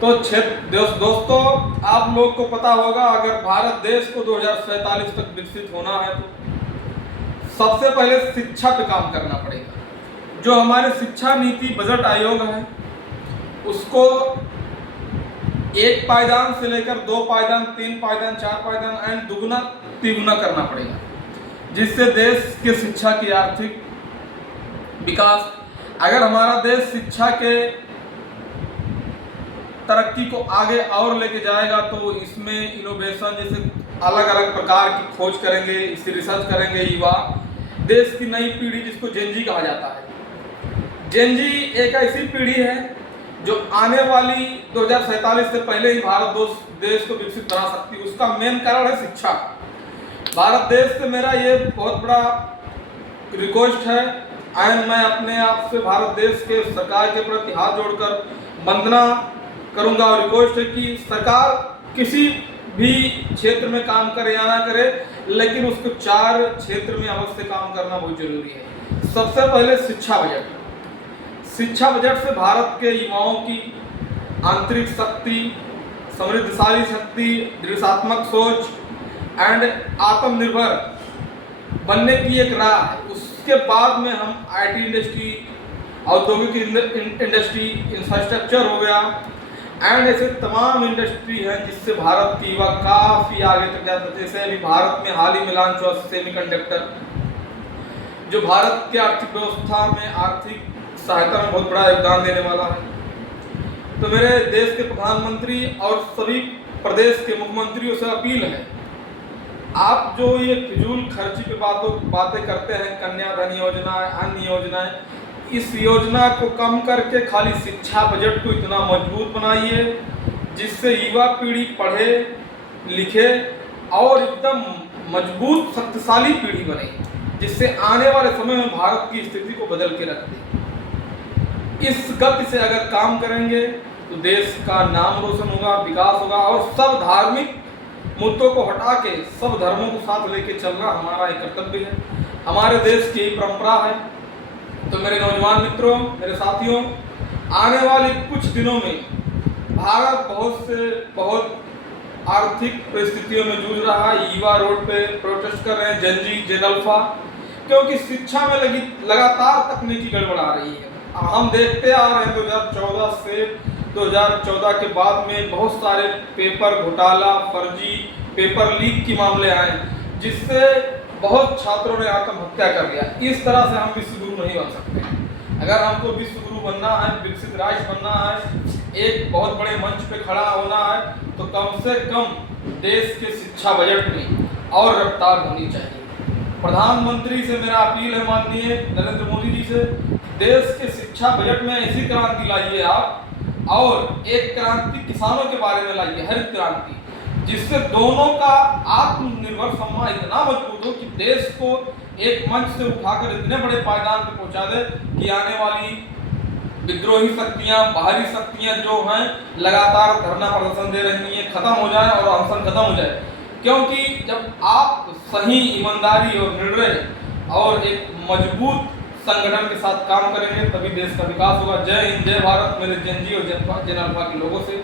तो दोस्तों, आप लोग को पता होगा, अगर भारत देश को 2047 तक विकसित होना है तो सबसे पहले शिक्षा पे काम करना पड़ेगा। जो हमारे शिक्षा नीति बजट आयोग है, उसको 1 पायदान से लेकर 2 पायदान, 3 पायदान, 4 पायदान एंड दुगुना तिगुना करना पड़ेगा, जिससे देश के शिक्षा की आर्थिक विकास, अगर हमारा देश शिक्षा के तरक्की को आगे और लेके जाएगा तो इसमें इनोवेशन, जैसे अलग अलग प्रकार की खोज करेंगे, इसकी रिसर्च करेंगे युवा, देश की नई पीढ़ी जिसको जेनजी कहा जाता है। जेनजी एक ऐसी पीढ़ी है जो आने वाली 2047 से पहले ही भारत देश को विकसित बना सकती है। उसका मेन कारण है शिक्षा। भारत देश से मेरा ये बहुत बड़ा रिक्वेस्ट है एंड मैं अपने आप से भारत देश के सरकार के प्रति हाथ जोड़कर वंदना करूंगा और रिक्वेस्ट है कि सरकार किसी भी क्षेत्र में काम करे या ना करे, लेकिन उसको 4 क्षेत्र में अवश्य काम करना बहुत जरूरी है। सबसे पहले शिक्षा बजट। शिक्षा बजट से भारत के युवाओं की आंतरिक शक्ति, समृद्धशाली शक्ति, दृढ़ात्मक सोच एंड आत्मनिर्भर बनने की एक राह है। उसके बाद में हम आईटी इंडस्ट्री, औद्योगिक इंडस्ट्री, इंफ्रास्ट्रक्चर हो गया एंड ऐसे तमाम इंडस्ट्री हैं जिससे भारत की युवा काफ़ी आगे तक जाता है। जैसे अभी भारत में हाल ही में लॉन्च हुआ सेमीकंडक्टर, जो भारत की आर्थिक व्यवस्था में आर्थिक सहायता में बहुत बड़ा योगदान देने वाला है। तो मेरे देश के प्रधानमंत्री और सभी प्रदेश के मुख्यमंत्रियों से अपील है, आप जो ये फिजूल खर्ची पे बातें करते हैं, कन्याधन योजना, अन्य योजनाएं, इस योजना को कम करके खाली शिक्षा बजट को इतना मजबूत बनाइए जिससे युवा पीढ़ी पढ़े लिखे और एकदम मजबूत शक्तिशाली पीढ़ी बने, जिससे आने वाले समय में भारत की स्थिति को बदल के रख दे। इस गति से अगर काम करेंगे तो देश का नाम रोशन होगा, विकास होगा और सब धार्मिक मुद्दों को हटा के सब धर्मों को साथ लेके चलना हमारा एक कर्तव्य है, हमारे देश की परंपरा है। तो मेरे नौजवान मित्रों, मेरे साथियों, आने वाले कुछ दिनों में भारत बहुत आर्थिक परिस्थितियों में जूझ रहा है। युवा रोड पे प्रोटेस्ट कर रहे हैं, जेनजी, जेन अल्फा, क्योंकि शिक्षा में लगातार तकनीकी गड़बड़ आ रही है। हम देखते आ रहे हैं 2014 से 2014 के बाद में बहुत सारे पेपर घोटाला, फर्जी पेपर लीक के मामले आए, जिससे बहुत छात्रों ने आत्महत्या कर लिया। इस तरह से हम विश्व गुरु नहीं बन सकते। अगर हमको विश्व गुरु बनना है, विकसित राष्ट्र बनना है, एक बहुत बड़े मंच पे खड़ा होना है, तो कम से कम देश के शिक्षा बजट में और रफ्तार होनी चाहिए। प्रधानमंत्री से मेरा अपील है, माननीय नरेंद्र मोदी जी से, देश के शिक्षा बजट में ऐसी क्रांति लाइए आप, और एक क्रांति किसानों के बारे में लाइए, हरित क्रांति, जिससे दोनों का आत्मनिर्भर सम्मान इतना मजबूत हो कि देश को एक मंच से उठाकर इतने बड़े पायदान पे पहुंचा दे कि आने वाली विद्रोही शक्तियां, बाहरी शक्तियां जो हैं लगातार धरना प्रदर्शन दे रही हैं, खत्म हो जाए और अनशन खत्म हो जाए। क्योंकि जब आप सही, ईमानदारी और निर्णय और एक मजबूत संगठन के साथ काम करेंगे तभी देश का विकास होगा। जय हिंद, जय भारत, मेरे जेनजी और जेन अल्फा के लोगों से।